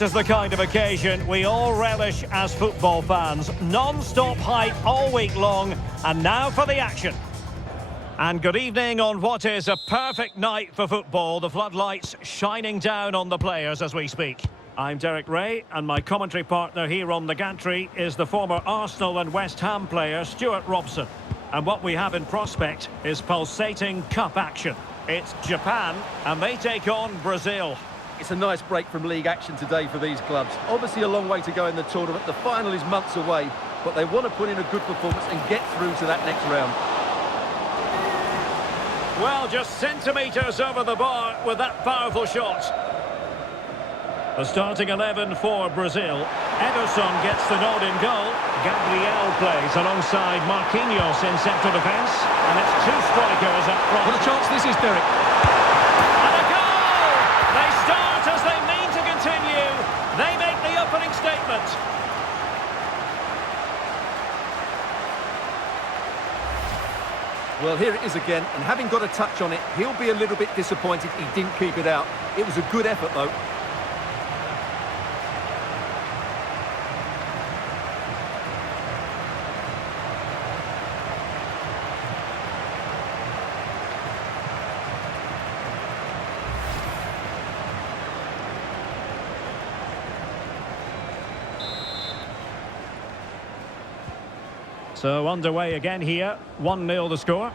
This is the kind of occasion we all relish as football fans. Non-stop hype all week long, and now for the action. And good evening on what is a perfect night for football. The floodlights shining down on the players as we speak. I'm Derek Ray, and my commentary partner here on the gantry is the former Arsenal and West Ham player Stuart Robson. And what we have in prospect is pulsating cup action. It's Japan, and they take on Brazil. It's a nice break from league action today for these clubs. Obviously a long way to go in the tournament. The final is months away, but they want to put in a good performance and get through to that next round. Well, just centimetres over the bar with that powerful shot. The starting 11 for Brazil. Ederson gets the nod in goal. Gabriel plays alongside Marquinhos in central defence. And it's two strikers up front. What a chance this is, Derek. And a goal! They start as they mean to continue. They make the opening statement. Well, here it is again, and having got a touch on it, he'll be a little bit disappointed he didn't keep it out. It was a good effort, though. So underway again here, 1-0 the score.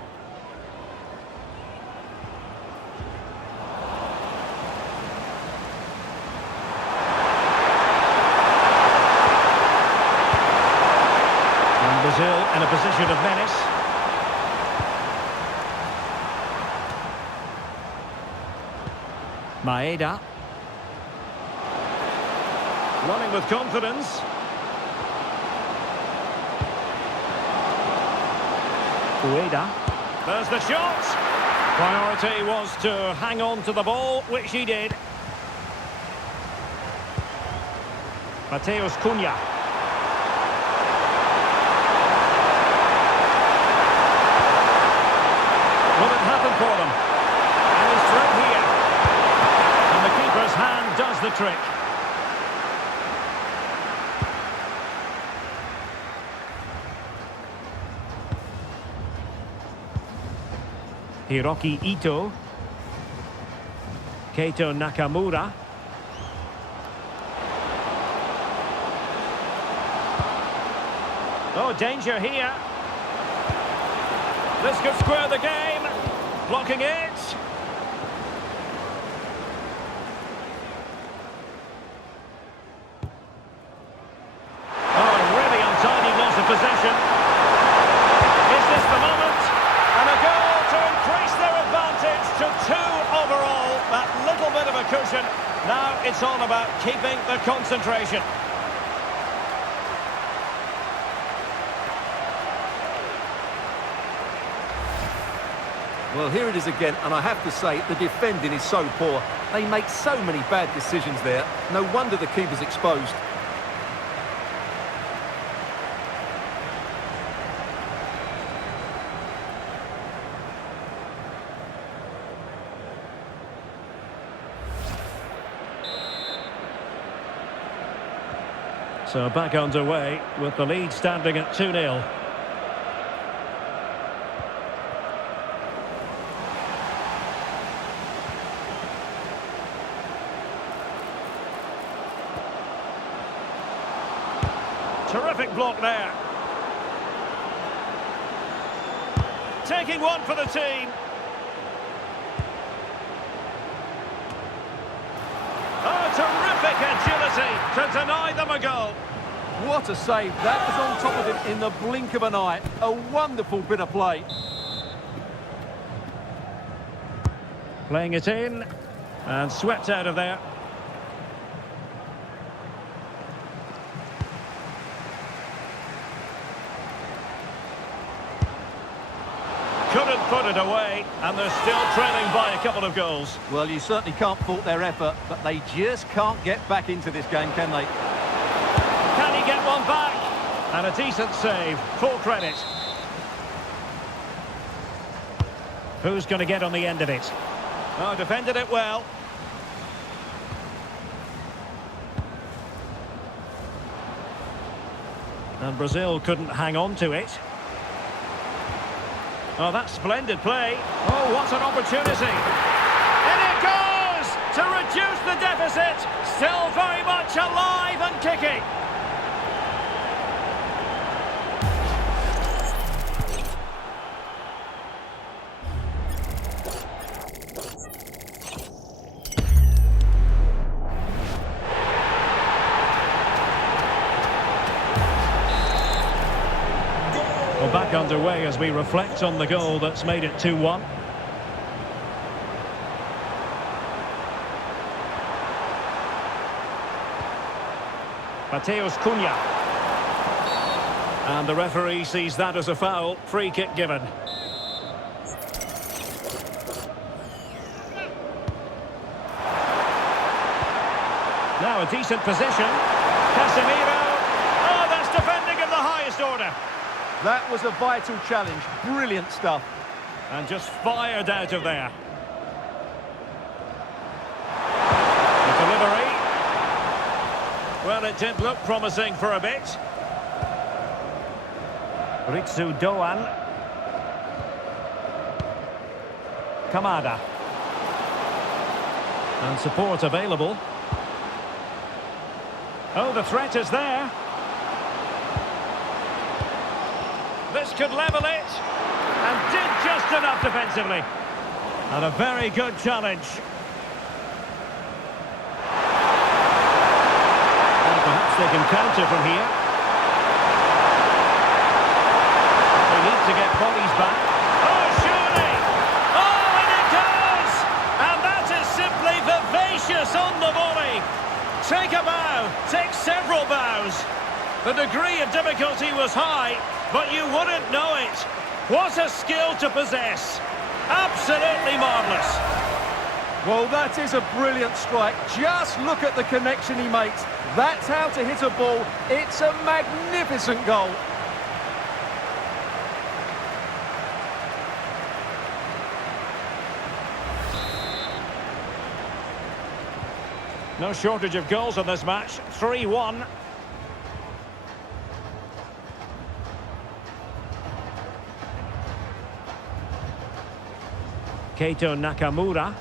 And Brazil in a position of menace. Maeda. Running with confidence. There's the shot. Priority was to hang on to the ball, which he did. Mateus Cunha. Will it happen for them? And he's through here. And the keeper's hand does the trick. Hiroki Ito. Keito Nakamura. Oh, danger here. This could square the game. Blocking it. Oh, really untidy loss of possession. Is this the moment? And a goal to increase their advantage to 2 overall. That little bit of a cushion. Now it's all about keeping the concentration. Well, here it is again, and I have to say, the defending is so poor. They make so many bad decisions there. No wonder the keeper's exposed. So back underway with the lead standing at 2-0. Terrific block there. Taking one for the team. Oh, terrific agility to deny them a goal. What a save. That was on top of him in the blink of an eye. A wonderful bit of play. Playing it in and swept out of there. Couldn't put it away, and they're still trailing by a couple of goals. Well, you certainly can't fault their effort, but they just can't get back into this game, can they? Can he get one back? And a decent save, full credit. Who's going to get on the end of it? Oh, defended it well. And Brazil couldn't hang on to it. Oh, that's splendid play. Oh, what an opportunity. In it goes to reduce the deficit. Still very much alive and kicking. Well, back underway as we reflect on the goal that's made it 2-1. Mateus Cunha. And the referee sees that as a foul. Free kick given. Now a decent position. Casemiro. Oh, that's defending of the highest order. That was a vital challenge. Brilliant stuff. And just fired out of there. The delivery. Well, it did look promising for a bit. Ritsu Doan. Kamada. And support available. Oh, the threat is there. This could level it. And did just enough defensively. And a very good challenge. And perhaps they can counter from here. They need to get bodies back. Oh, surely! Oh, and it goes! And that is simply vivacious on the volley. Take a bow, take several bows. The degree of difficulty was high, but you wouldn't know it. What a skill to possess. Absolutely marvellous. Well, that is a brilliant strike. Just look at the connection he makes. That's how to hit a ball. It's a magnificent goal. No shortage of goals in this match. 3-1. Keito Nakamura.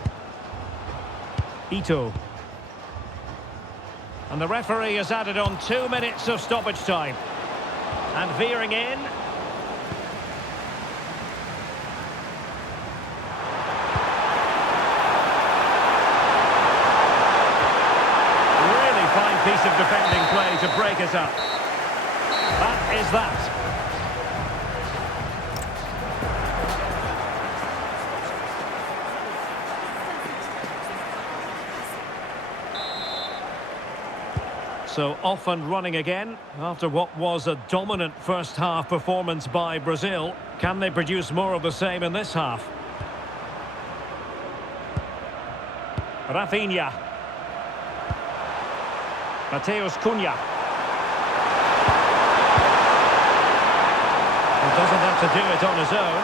Ito. And the referee has added on 2 minutes of stoppage time. And veering in. Really fine piece of defending play to break it up. That is that. So off and running again after what was a dominant first half performance by Brazil. Can they produce more of the same in this half? Rafinha. Mateus Cunha. He doesn't have to do it on his own.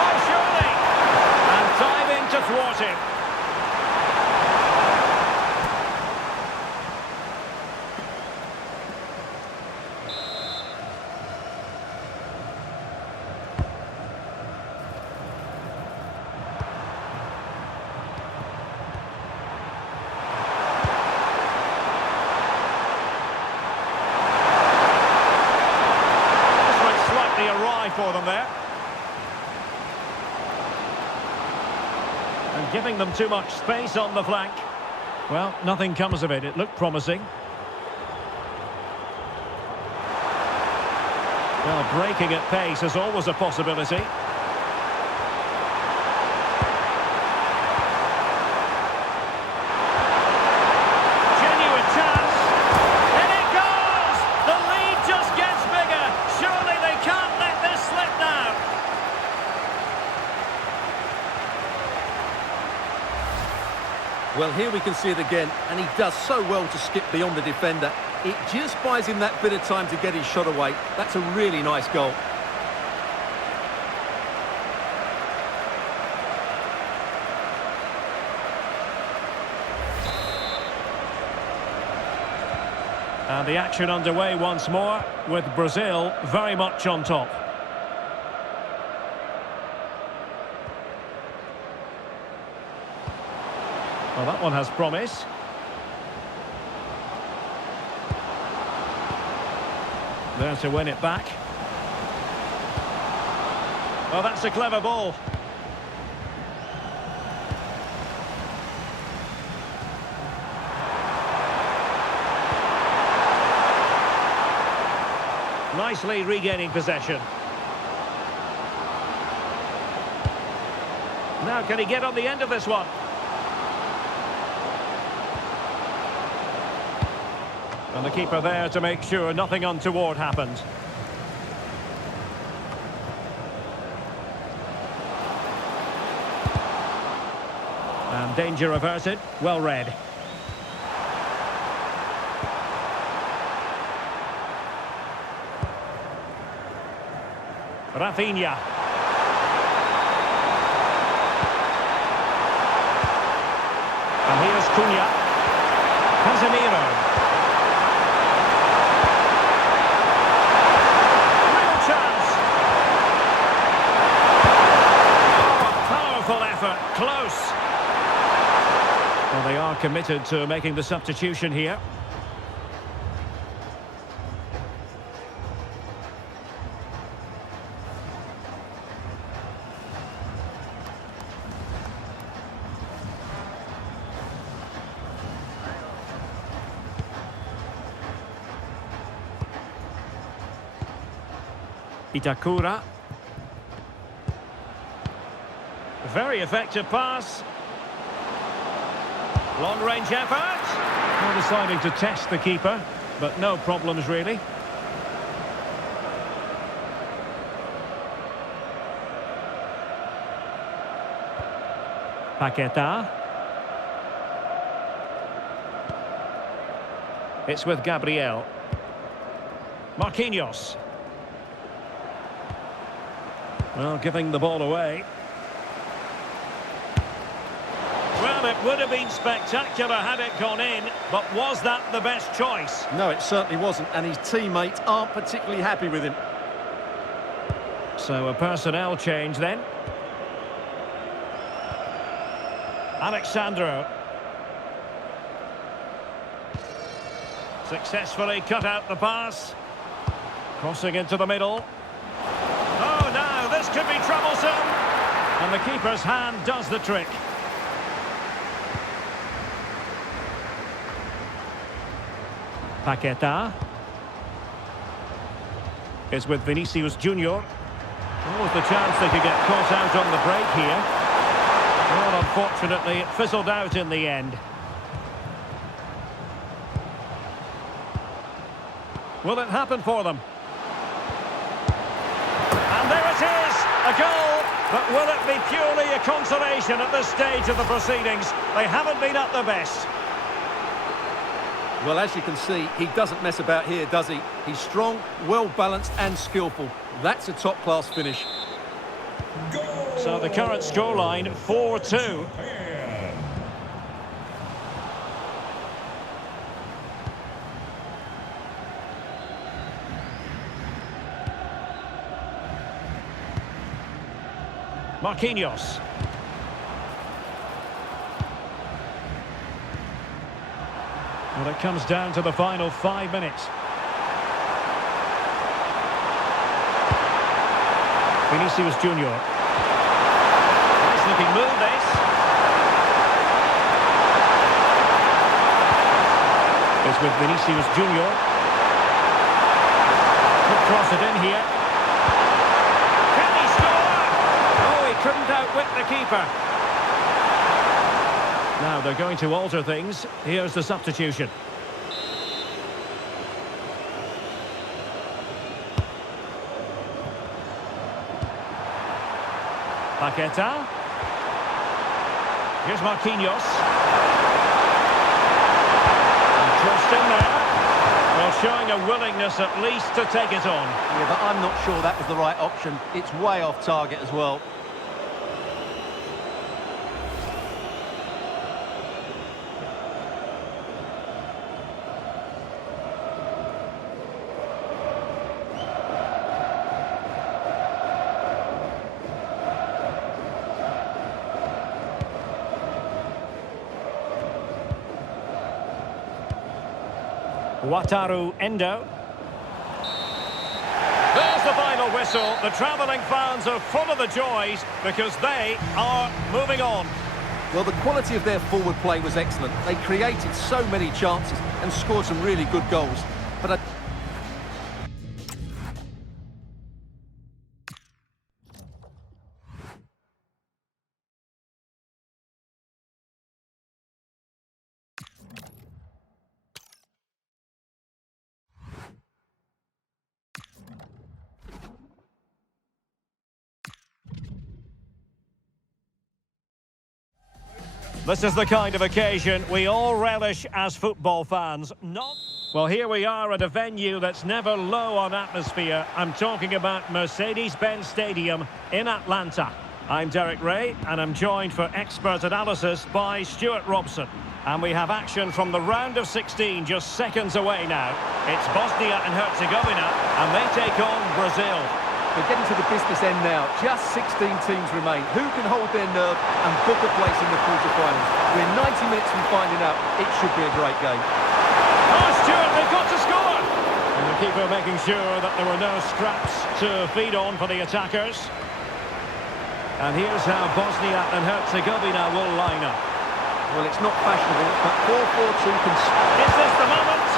Oh, surely! And diving to thwart him. For them there. And giving them too much space on the flank. Well, nothing comes of it. It looked promising. Well, breaking at pace is always a possibility. Genuine chance. And it goes! The lead just gets bigger. Surely they can't let this slip now. Well, here we can see it again, and he does so well to skip beyond the defender. It just buys him that bit of time to get his shot away. That's a really nice goal. And the action underway once more, with Brazil very much on top. Well, that one has promise. There to win it back. Well, that's a clever ball. Nicely regaining possession. Now, can he get on the end of this one? And the keeper there to make sure nothing untoward happened. And danger averted. Well read. Rafinha. And here's Cunha. Casemiro. Real chance. Oh, a powerful effort. Close. Well, they are committed to making the substitution here. Itakura. Very effective pass. Long-range effort. Well, deciding to test the keeper, but no problems really. Paqueta. It's with Gabriel. Marquinhos. Well, giving the ball away. Well, it would have been spectacular had it gone in, but was that the best choice? No, it certainly wasn't, and his teammates aren't particularly happy with him. So a personnel change then. Alexandro. Successfully cut out the pass. Crossing into the middle. Oh, now this could be troublesome. And the keeper's hand does the trick. Paqueta. It's with Vinicius Junior. Always the chance they could get caught out on the break here. Well, unfortunately, it fizzled out in the end. Will it happen for them? And there it is, a goal. But will it be purely a consolation at this stage of the proceedings? They haven't been at their best. Well, as you can see, he doesn't mess about here, does he? He's strong, well-balanced and skillful. That's a top-class finish. So the current scoreline, 4-2. Marquinhos. Well, it comes down to the final 5 minutes. Vinicius Junior. Nice looking move, this. It's with Vinicius Junior. Could cross it in here. Can he score? Oh, he couldn't outwit the keeper. Now they're going to alter things. Here's the substitution. Paqueta. Here's Marquinhos. And crossed in there. Well, showing a willingness at least to take it on. Yeah, but I'm not sure that was the right option. It's way off target as well. Wataru Endo. There's the final whistle. The travelling fans are full of the joys because they are moving on. Well, the quality of their forward play was excellent. They created so many chances and scored some really good goals. But This is the kind of occasion we all relish as football fans. Well, here we are at a venue that's never low on atmosphere. I'm talking about Mercedes-Benz Stadium in Atlanta. I'm Derek Ray, and I'm joined for expert analysis by Stuart Robson. And we have action from the round of 16 just seconds away now. It's Bosnia and Herzegovina, and they take on Brazil. we're getting to the business end now. Just 16 teams remain. Who can hold their nerve and book a place in the quarter-finals? We're 90 minutes from finding out. It should be a great game. Oh, Stuart, they've got to score! And the keeper making sure that there were no scraps to feed on for the attackers. And here's how Bosnia and Herzegovina will line up. Well, it's not fashionable, but 4-4-2 can... Is this the moment?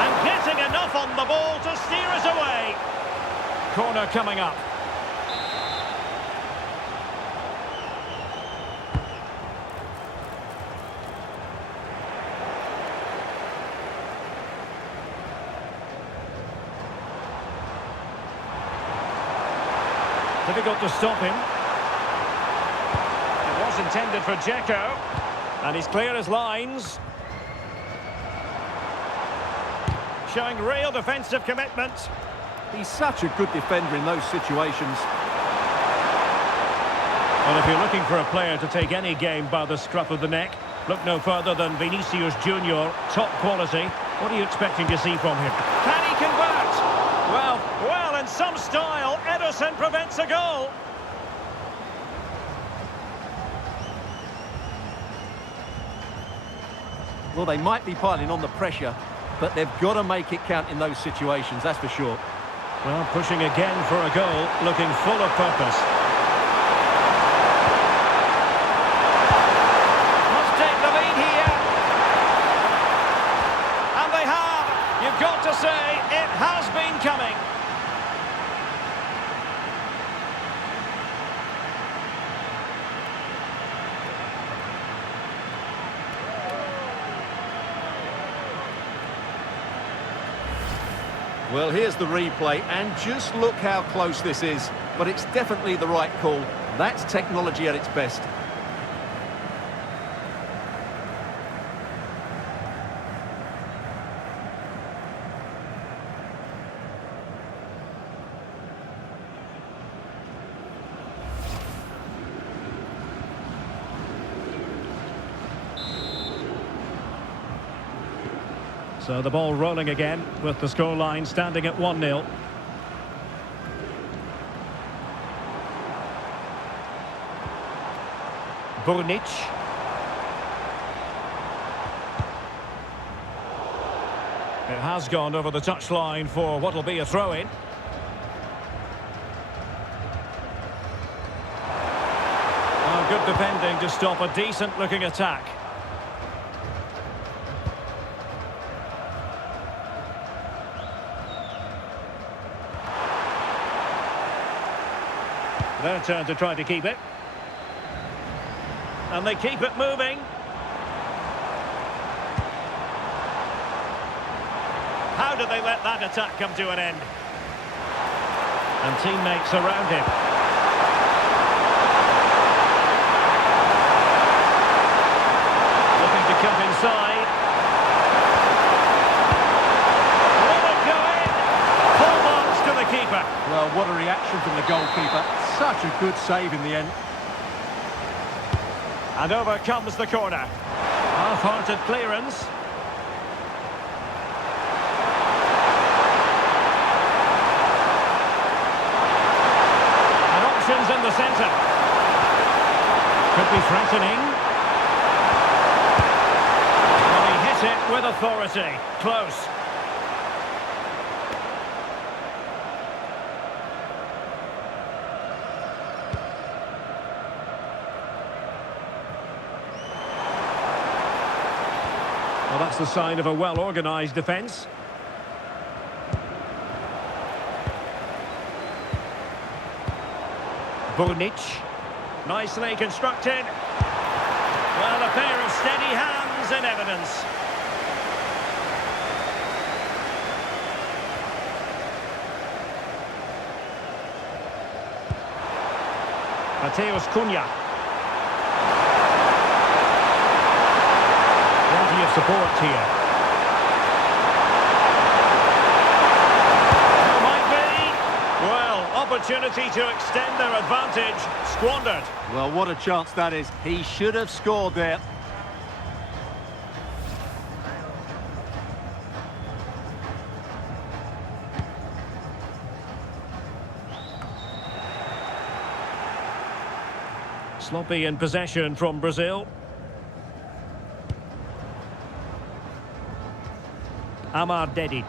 And getting enough on the ball to steer us away. Corner coming up. Difficult to stop him. It was intended for Dzeko. And he's clear as lines. Showing real defensive commitment. He's such a good defender in those situations. Well, if you're looking for a player to take any game by the scruff of the neck, look no further than Vinicius Junior, top quality. What are you expecting to see from him? Can he convert? Well, in some style, Ederson prevents a goal. Well, they might be piling on the pressure, but they've got to make it count in those situations, that's for sure. Well, pushing again for a goal, looking full of purpose. Must take the lead here. And they have. You've got to say, it has been coming. Well, here's the replay, and just look how close this is. But it's definitely the right call. That's technology at its best. So the ball rolling again with the scoreline standing at 1-0. Burnic. It has gone over the touchline for what will be a throw-in. Oh, good defending to stop a decent-looking attack. Their turn to try to keep it. And they keep it moving. How did they let that attack come to an end? And teammates around him. Looking to cut inside. Will it go in? Full marks to the keeper. Well, what a reaction from the goalkeeper. Such a good save in the end. And over comes the corner. Half-hearted clearance. And options in the centre. Could be threatening. And he hit it with authority. Close. Well, that's the sign of a well-organised defence. Burnic. Nicely constructed. Well, a pair of steady hands in evidence. Mateus Cunha. Plenty of support here. There might be. Well, opportunity to extend their advantage. Squandered. Well, what a chance that is. He should have scored there. Sloppy in possession from Brazil. Amar Dedic.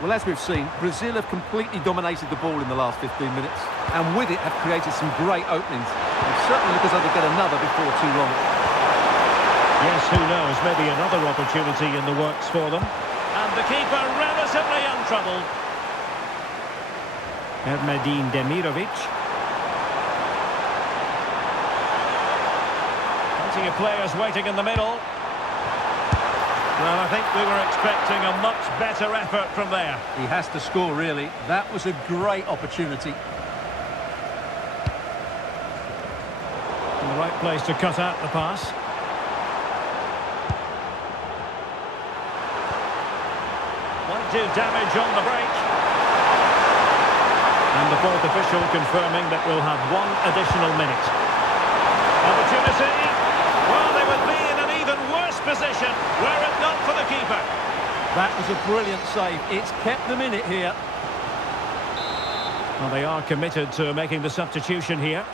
Well, as we've seen, Brazil have completely dominated the ball in the last 15 minutes, and with it have created some great openings. They certainly look as though they get another before too long. Yes, who knows, maybe another opportunity in the works for them. And the keeper relatively untroubled. Ermedin Demirovic. Plenty of players waiting in the middle. Well, I think we were expecting a much better effort from there. He has to score, really. That was a great opportunity. In the right place to cut out the pass. Might do damage on the break. And the fourth official confirming that we'll have one additional minute. Opportunity. Well, they would be in an even worse position were it not for the keeper. That was a brilliant save. It's kept them in it here. Well, they are committed to making the substitution here.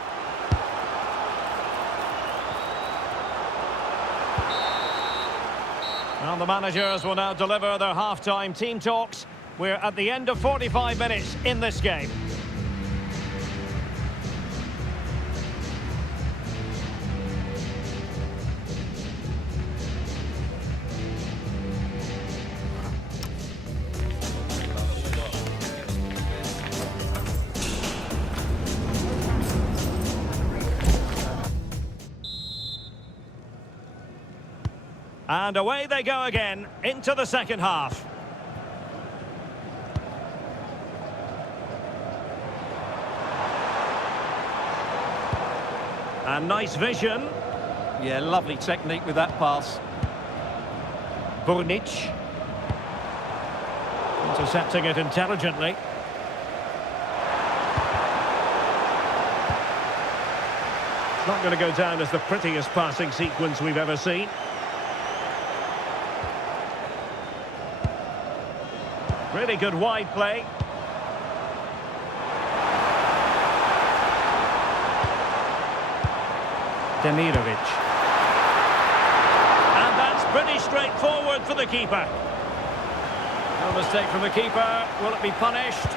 And the managers will now deliver their half-time team talks. We're at the end of 45 minutes in this game. And away they go again, into the second half. And nice vision. Yeah, lovely technique with that pass. Burnic. Intercepting it intelligently. It's not going to go down as the prettiest passing sequence we've ever seen. Really good wide play. Demirovic. And that's pretty straightforward for the keeper. No mistake from the keeper. Will it be punished?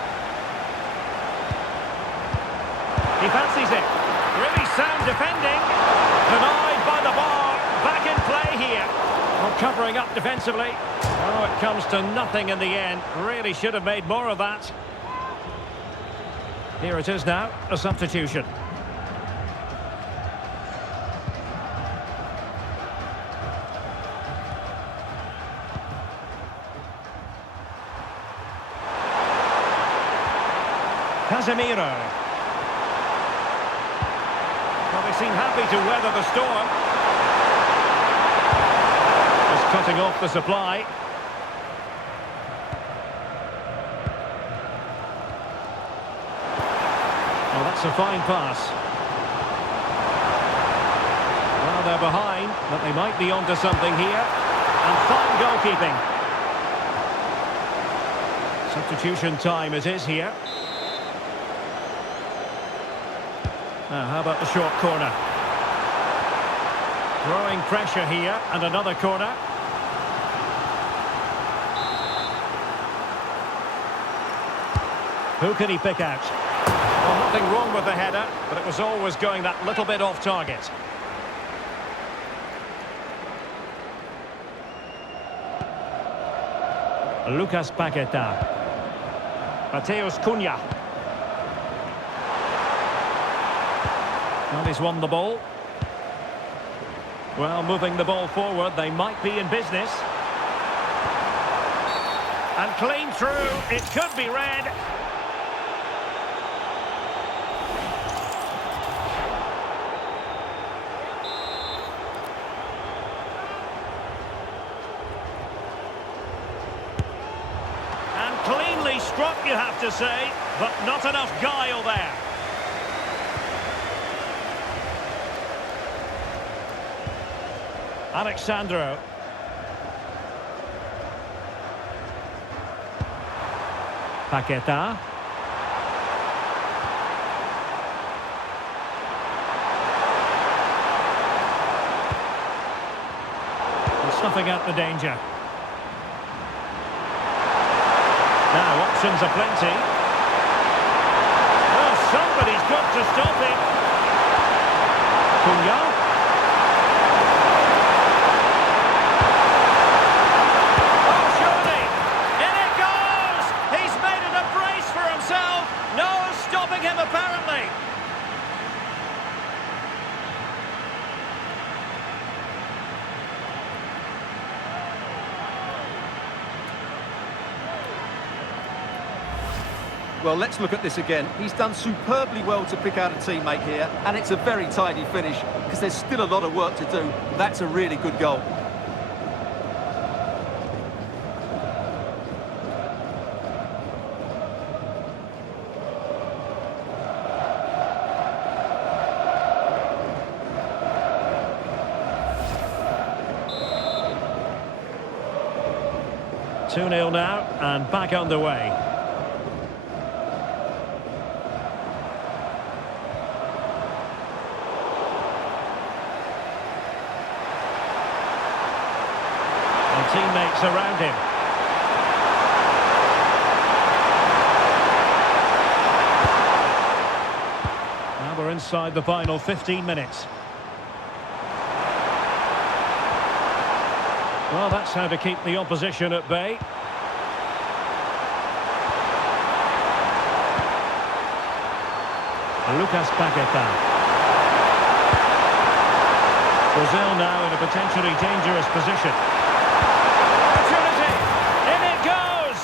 He fancies it. Really sound defending. Denied by the bar. Back in play here. Well, covering up defensively. Oh, it comes to nothing in the end. Really should have made more of that. Here it is now, a substitution. Casemiro. Well, they seem happy to weather the storm. Just cutting off the supply. Oh, that's a fine pass. Well, they're behind, but they might be onto something here. And fine goalkeeping. Substitution time it is here. Now, how about the short corner? Growing pressure here, and another corner. Who can he pick out? Well, nothing wrong with the header, but it was always going that little bit off target. Lucas Paqueta. Mateus Cunha. Well, he's won the ball. Well, moving the ball forward, they might be in business. And clean through, it could be red. And cleanly struck, you have to say, but not enough guile there. Alexandro. Paqueta. And snuffing out the danger. Now options are plenty. Oh, somebody's got to stop him. Cunha. Apparently. Well, let's look at this again. He's done superbly well to pick out a teammate here, and it's a very tidy finish because there's still a lot of work to do. That's a really good goal. Two 2-0 now, and back underway. And teammates around him. Now we're inside the final 15 minutes. Well, that's how to keep the opposition at bay. Lucas Paqueta. Brazil now in a potentially dangerous position. Opportunity! In it goes!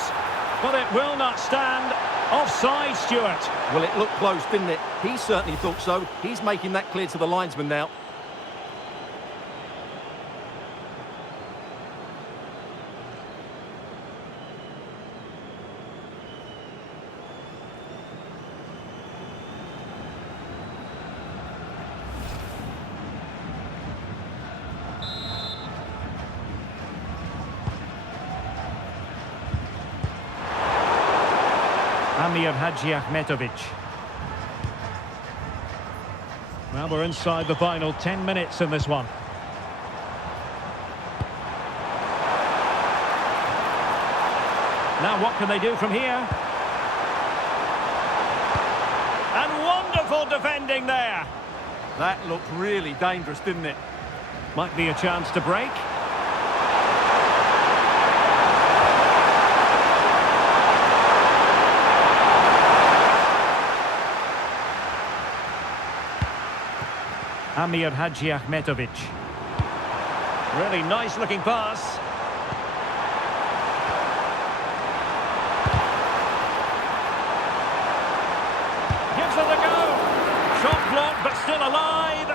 But it will not stand. Offside, Stuart. Well, it looked close, didn't it? He certainly thought so. He's making that clear to the linesman now. Amir Hadji Ahmetovic. Well, we're inside the final 10 minutes in this one. Now what can they do from here? And wonderful defending there. That looked really dangerous, didn't it? Might be a chance to break. Amir Hadji Ahmetovic. Really nice looking pass. Gives it a go. Shot blocked but still alive.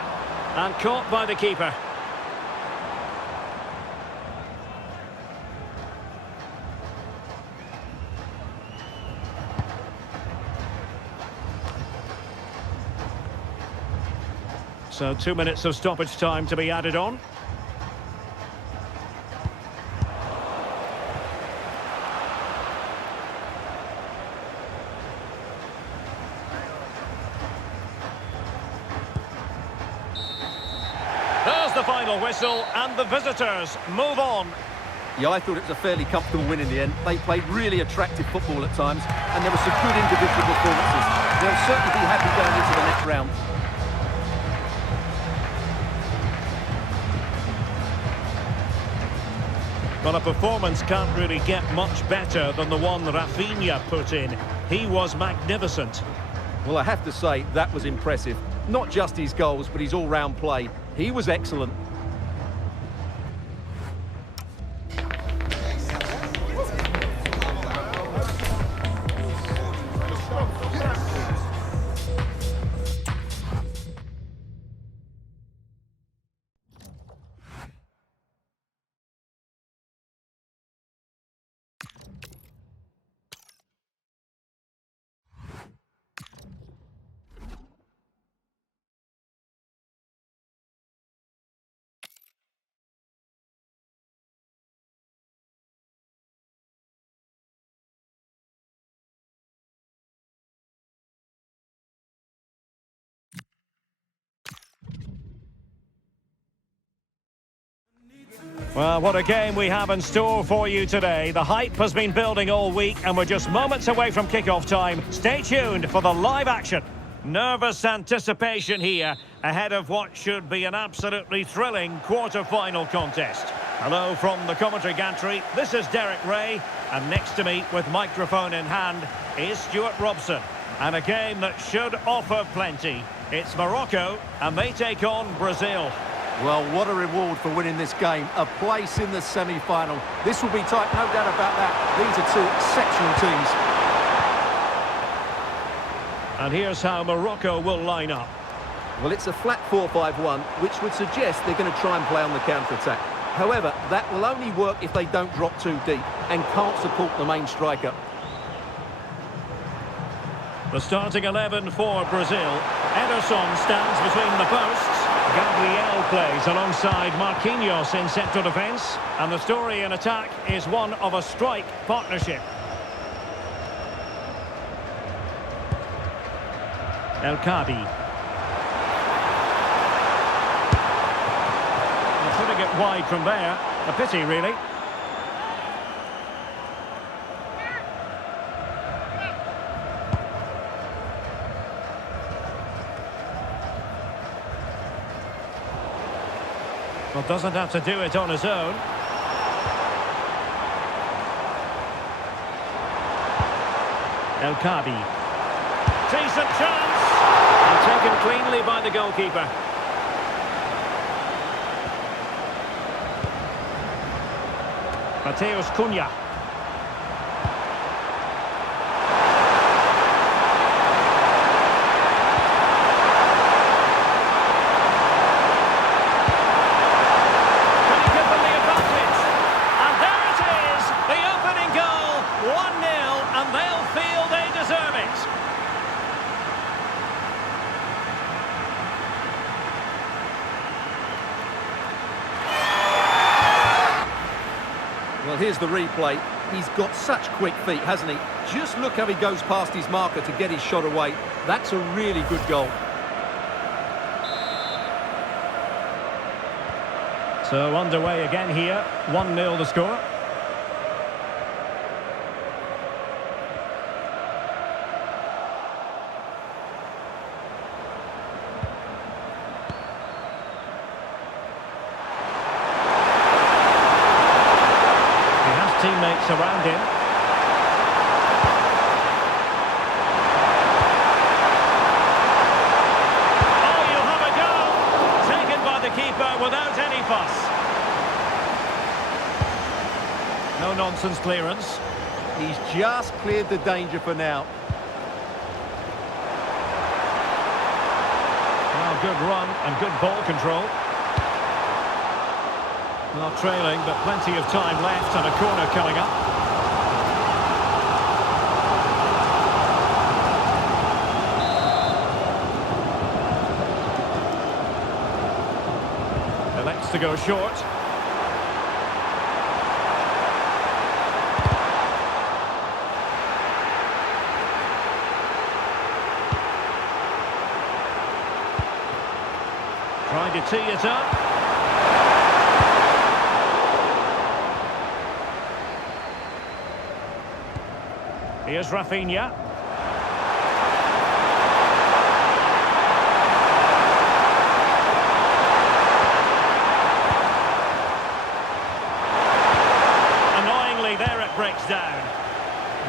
And caught by the keeper. So 2 minutes of stoppage time to be added on. There's the final whistle and the visitors move on. Yeah, I thought it was a fairly comfortable win in the end. They played really attractive football at times, and there were some good individual performances. They'll certainly be happy going into the next round. Well, a performance can't really get much better than the one Rafinha put in. He was magnificent. Well, I have to say, that was impressive. Not just his goals, but his all-round play. He was excellent. Well, what a game we have in store for you today. The hype has been building all week and we're just moments away from kick-off time. Stay tuned for the live action. Nervous anticipation here ahead of what should be an absolutely thrilling quarter-final contest. Hello from the commentary gantry. This is Derek Ray, and next to me with microphone in hand is Stuart Robson. And a game that should offer plenty. It's Morocco and they take on Brazil. Well, what a reward for winning this game. A place in the semi-final. This will be tight, no doubt about that. These are two exceptional teams. And here's how Morocco will line up. Well, it's a flat 4-5-1, which would suggest they're going to try and play on the counter-attack. However, that will only work if they don't drop too deep and can't support the main striker. The starting 11 for Brazil. Ederson stands between the posts. Gabriel plays alongside Marquinhos in central defence. And the story in attack is one of a strike partnership. El Kabi. Putting it wide from there. A pity, really. Well, doesn't have to do it on his own. El Kabi. Decent chance. And taken cleanly by the goalkeeper. Mateus Cunha. Well, here's the replay. He's got such quick feet, hasn't he? Just look how he goes past his marker to get his shot away. That's a really good goal. So underway again here. 1-0 the score. Teammates around him. Oh, you'll have a go! Taken by the keeper without any fuss. No nonsense clearance. He's just cleared the danger for now. Well, good run and good ball control. Not trailing, but plenty of time left and a corner coming up. Elects to go short. Trying to tee it up. Here's Rafinha.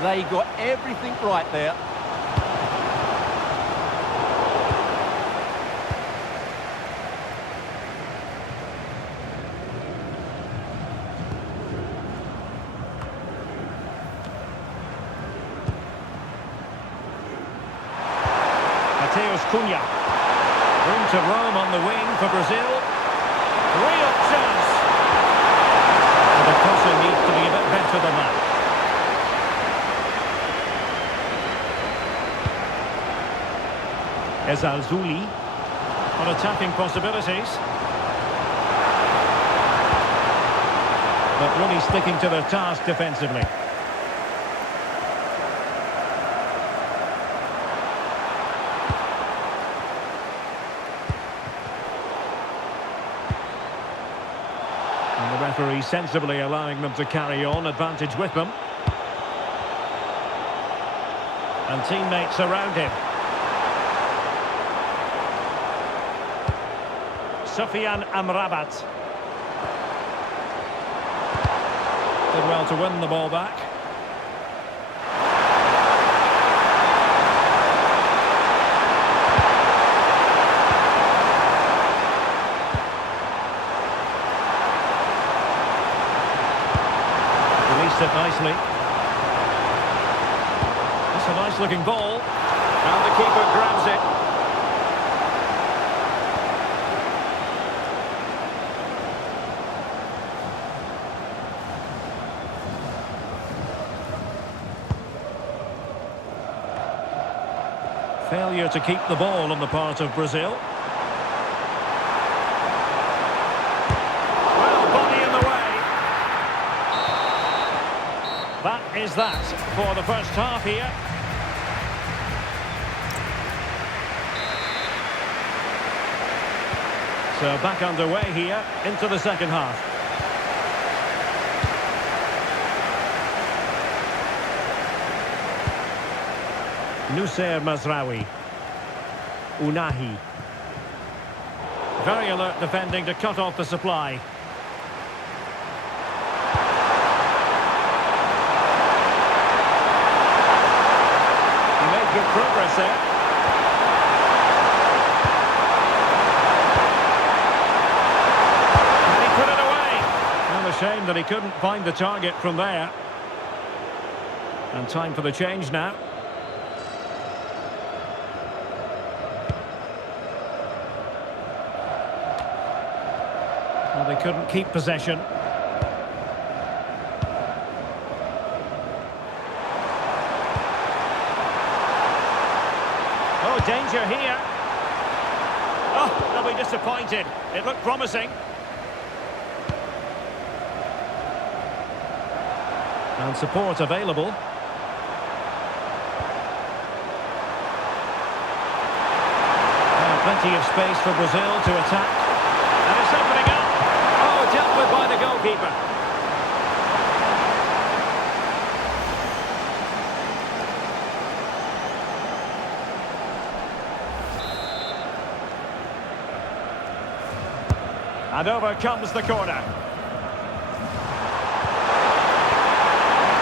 They got everything right there. Cunha. Room to roam on the wing for Brazil. Real chance. And the crosser needs to be a bit better than that. Ezalzouli on attacking possibilities. But really sticking to their task defensively. And the referee sensibly allowing them to carry on, advantage with them. And teammates around him. Sufyan Amrabat. Did well to win the ball back. Released it nicely. That's a nice looking ball. And the keeper grabs it. Failure to keep the ball on the part of Brazil. Well, body in the way. That is that for the first half here. So back underway here into the second half. Nussair Mazraoui. Unahi. Very alert defending to cut off the supply. He made good progress there. And he put it away. Well, a shame that he couldn't find the target from there. And time for the change now. Well, they couldn't keep possession. Oh, danger here. Oh, they'll be disappointed. It looked promising. And support available. Plenty of space for Brazil to attack. And it's opening up. Dealt with by the goalkeeper. And over comes the corner.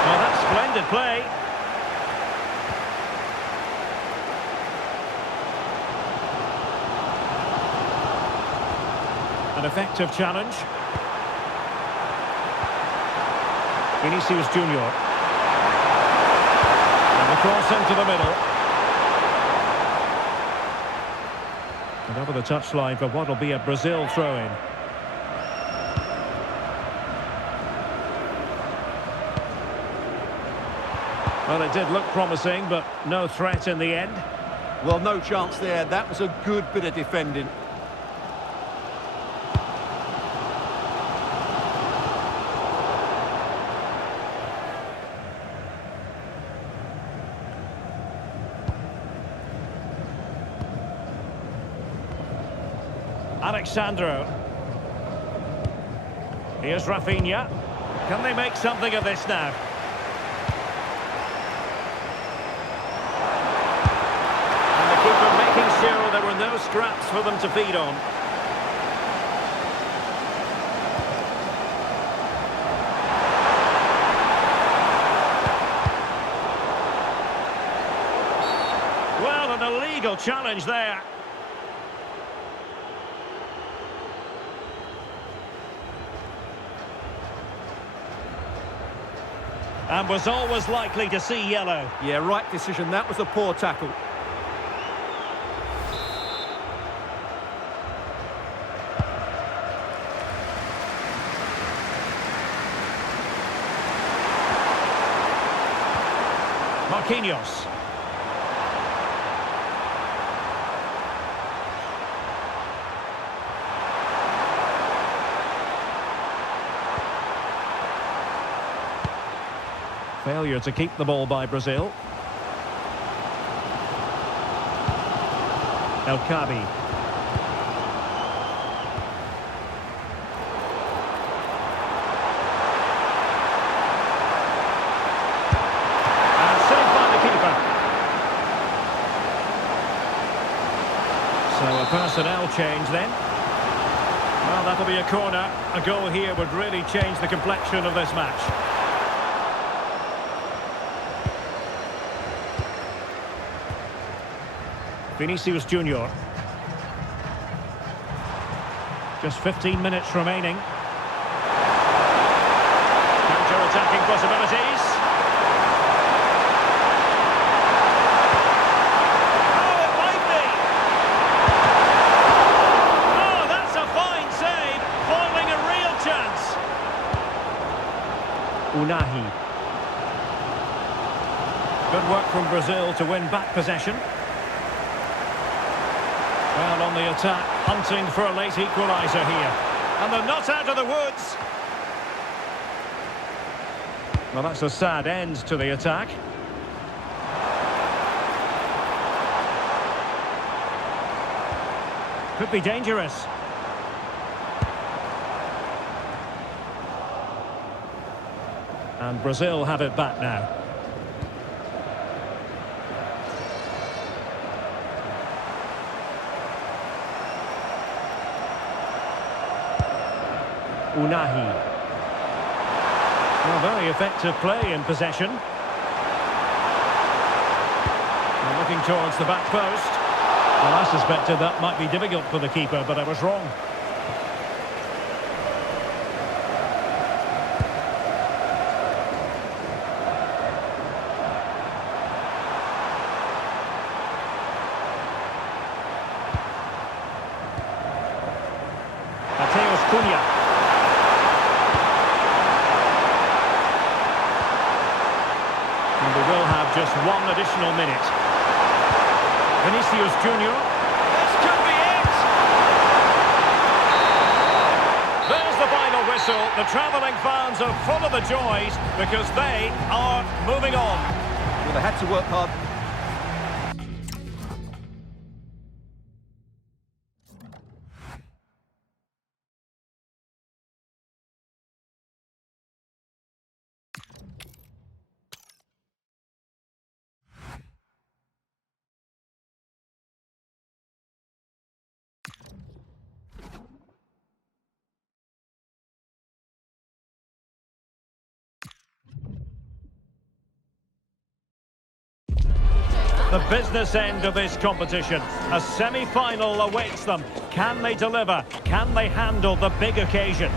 Well, that's splendid play. An effective challenge. Vinicius Junior. And the cross into the middle. And over the touchline for what will be a Brazil throw-in. Well, it did look promising, but no threat in the end. Well, no chance there. That was a good bit of defending. Alexandro. Here's Rafinha. Can they make something of this now? And the keeper making sure there were no scraps for them to feed on. a legal challenge there. And was always likely to see yellow. Yeah, right decision. That was a poor tackle. Marquinhos. Failure to keep the ball by Brazil. El Kabi. And saved by the keeper. So a personnel change then. Well, that'll be a corner. A goal here would really change the complexion of this match. Vinicius Junior. Just 15 minutes remaining. Counter-attacking possibilities. Oh, it might be! Oh, that's a fine save, foiling a real chance. Unahi. Good work from Brazil to win back possession. Well, on the attack, hunting for a late equaliser here. And they're not out of the woods. Well, that's a sad end to the attack. Could be dangerous. And Brazil have it back now. Unahi. Well, very effective play in possession. And looking towards the back post. Well, I suspected that might be difficult for the keeper, but I was wrong. Mateus Cunha. And we will have just one additional minute. Vinicius Junior. This could be it! There's the final whistle. The travelling fans are full of the joys because they are moving on. Well, they had to work hard. The business end of this competition. A semi-final awaits them. Can they deliver? Can they handle the big occasion?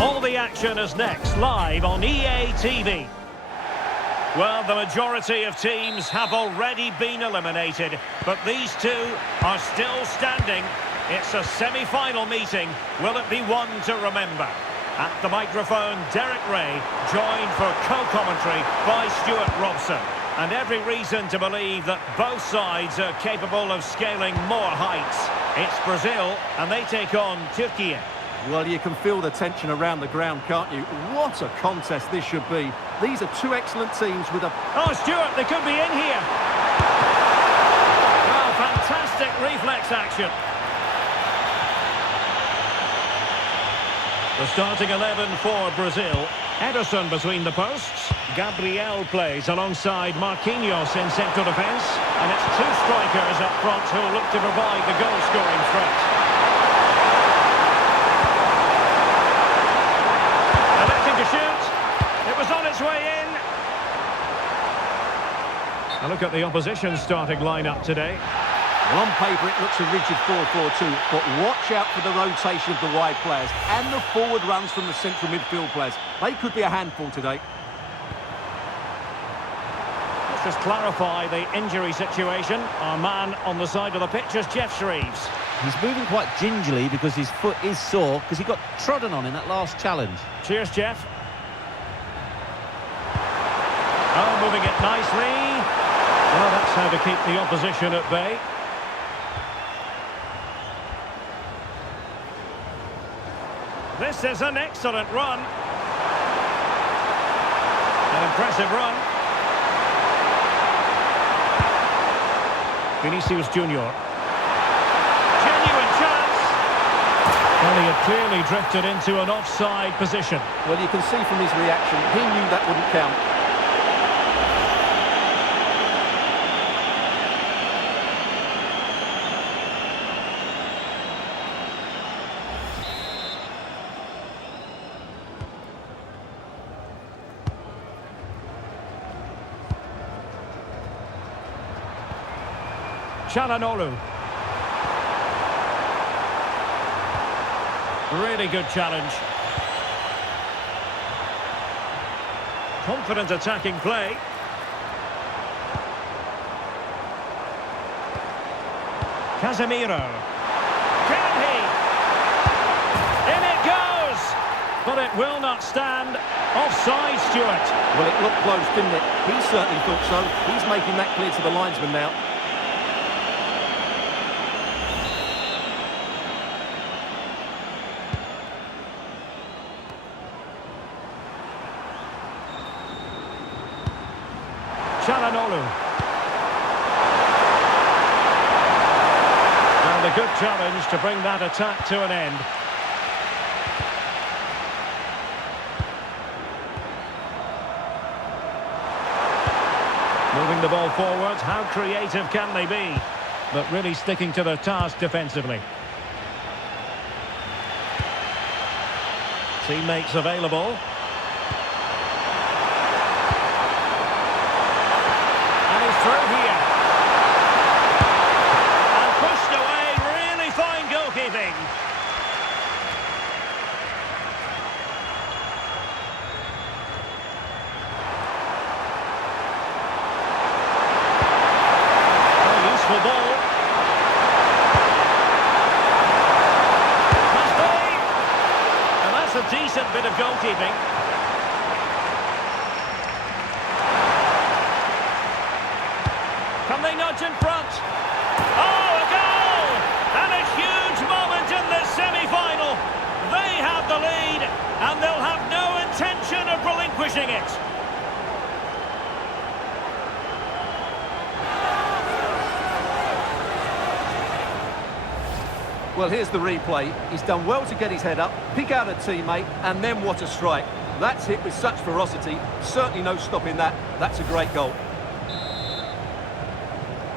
All the action is next, live on EA TV. Well, the majority of teams have already been eliminated, but these two are still standing. It's a semi-final meeting. Will it be one to remember? At the microphone, Derek Ray, joined for co-commentary by Stuart Robson. And every reason to believe that both sides are capable of scaling more heights. It's Brazil, and they take on Turkey. Well, you can feel the tension around the ground, can't you? What a contest this should be. These are two excellent teams with a... Oh, Stuart, they could be in here. Well, fantastic reflex action. The starting 11 for Brazil. Ederson between the posts. Gabriel plays alongside Marquinhos in central defence. And it's two strikers up front who look to provide the goal-scoring threat. Electing to shoot. A look at the opposition starting lineup today. Well, on paper, it looks a rigid 4-4-2, but watch out for the rotation of the wide players and the forward runs from the central midfield players. They could be a handful today. Let's just clarify the injury situation. Our man on the side of the pitch is Jeff Shreves. He's moving quite gingerly because his foot is sore because he got trodden on in that last challenge. Cheers, Jeff. Oh, moving it nicely. Well, that's how to keep the opposition at bay. This is an excellent run. An impressive run. Vinicius Junior. Genuine chance. Well, he had clearly drifted into an offside position. Well, you can see from his reaction, he knew that wouldn't count. Çalhanoğlu. Really good challenge. Confident attacking play. Casemiro. Can he? In it goes! But it will not stand. Offside, Stuart. Well, it looked close, didn't it? He certainly thought so. He's making that clear to the linesman now. Çalhanoğlu. And a good challenge to bring that attack to an end. Moving the ball forward, how creative can they be? But really sticking to their task defensively. Teammates available. Through here. And pushed away, really fine goalkeeping. Oh, useful ball. Must be. And that's a decent bit of goalkeeping. Can they nudge in front? Oh, a goal! And a huge moment in this semi-final. They have the lead, and they'll have no intention of relinquishing it. Well, here's the replay. He's done well to get his head up, pick out a teammate, and then what a strike. That's hit with such ferocity. Certainly no stopping that. That's a great goal.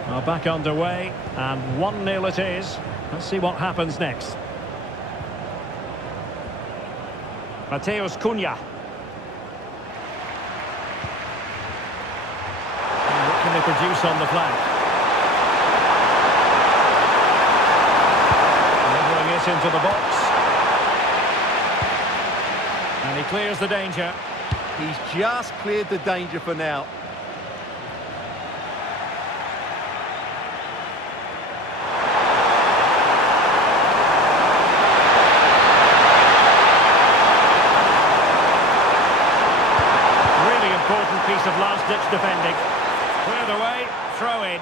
Well, back underway, and 1-0 it is. Let's see what happens next. Mateus Cunha. And what can they produce on the flank? Delivering it into the box. And he clears the danger. He's just cleared the danger for now. Piece of last-ditch defending. Cleared away, throw in.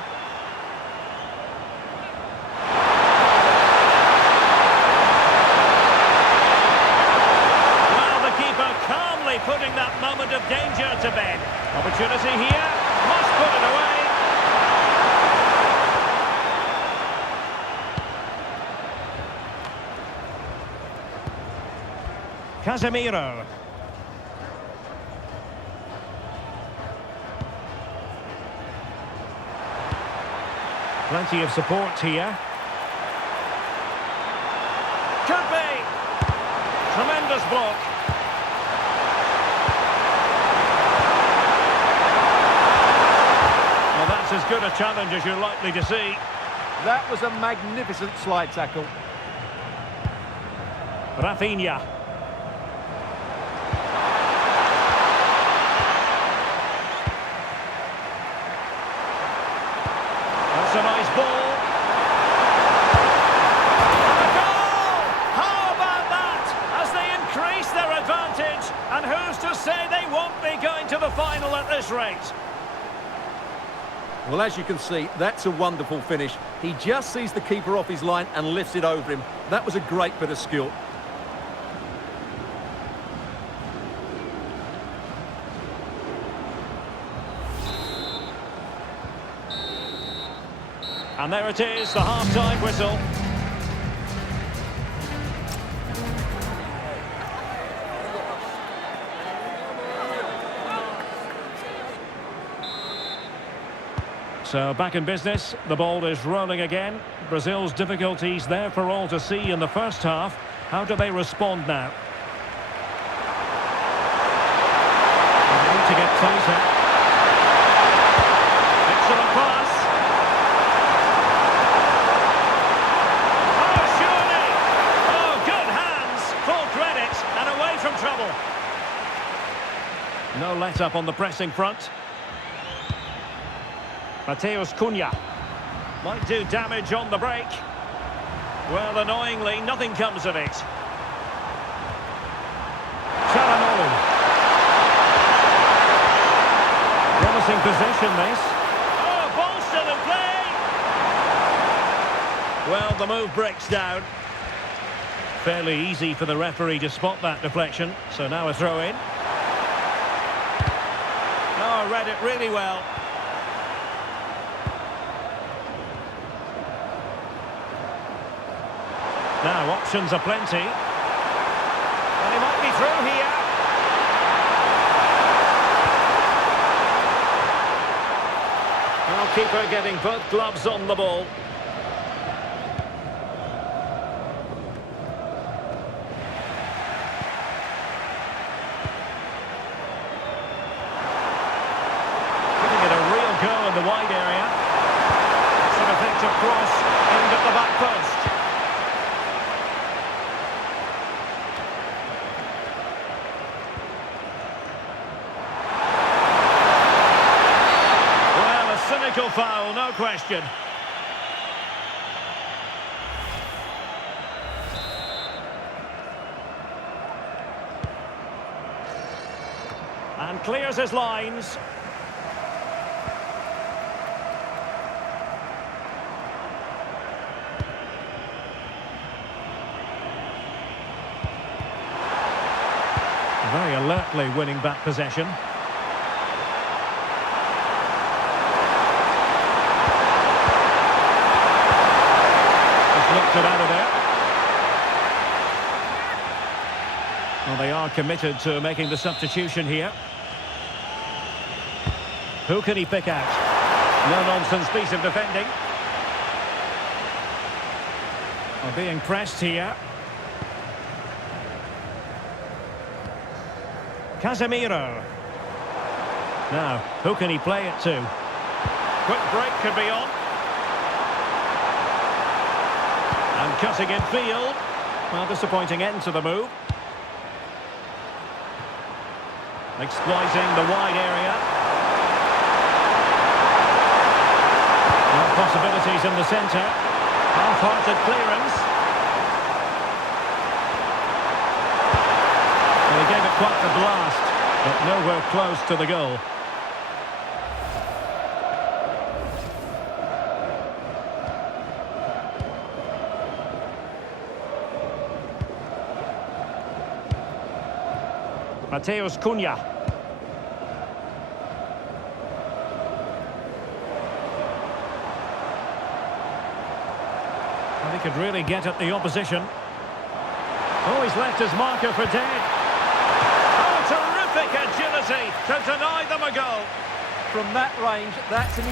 Well, the keeper calmly putting that moment of danger to bed. Opportunity here, must put it away. Casemiro. Plenty of support here. Could be. Tremendous block. Well, that's good a challenge as you're likely to see. That was a magnificent slide tackle. Rafinha. That's a nice ball. And a goal! How about that? As they increase their advantage, and who's to say they won't be going to the final at this rate? Well, as you can see, that's a wonderful finish. He just sees the keeper off his line and lifts it over him. That was a great bit of skill. And there it is, the half-time whistle. So back in business, the ball is rolling again. Brazil's difficulties there for all to see in the first half. How do they respond now? They need to get closer. Excellent pass. Oh, surely! Oh, good hands. Full credit and away from trouble. No let-up on the pressing front. Mateus Cunha might do damage on the break. Well, annoyingly, nothing comes of it. Chalanolu. Promising possession, this. Oh, ball still in play. Well, the move breaks down. Fairly easy for the referee to spot that deflection. So now a throw-in. Oh, read it really well. Now, options are plenty. And he might be through here. Goalkeeper getting both gloves on the ball. Giving it a real go in the wide area. It's an effective cross aimed at the back post. Cynical foul, no question. And clears his lines. Very alertly winning back possession. Looked it out of there. Well, they are committed to making the substitution here. Who can he pick out? No-nonsense piece of defending. Well, being pressed here. Casemiro. Now, who can he play it to? Quick break could be on. And cutting in field. Well, disappointing end to the move. Exploiting the wide area. No possibilities in the centre. Half-hearted clearance. Well, he gave it quite the blast, but nowhere close to the goal. Mateus Cunha. And he could really get at the opposition. Oh, he's left his marker for dead. Oh, terrific agility to deny them a goal. From that range, that's an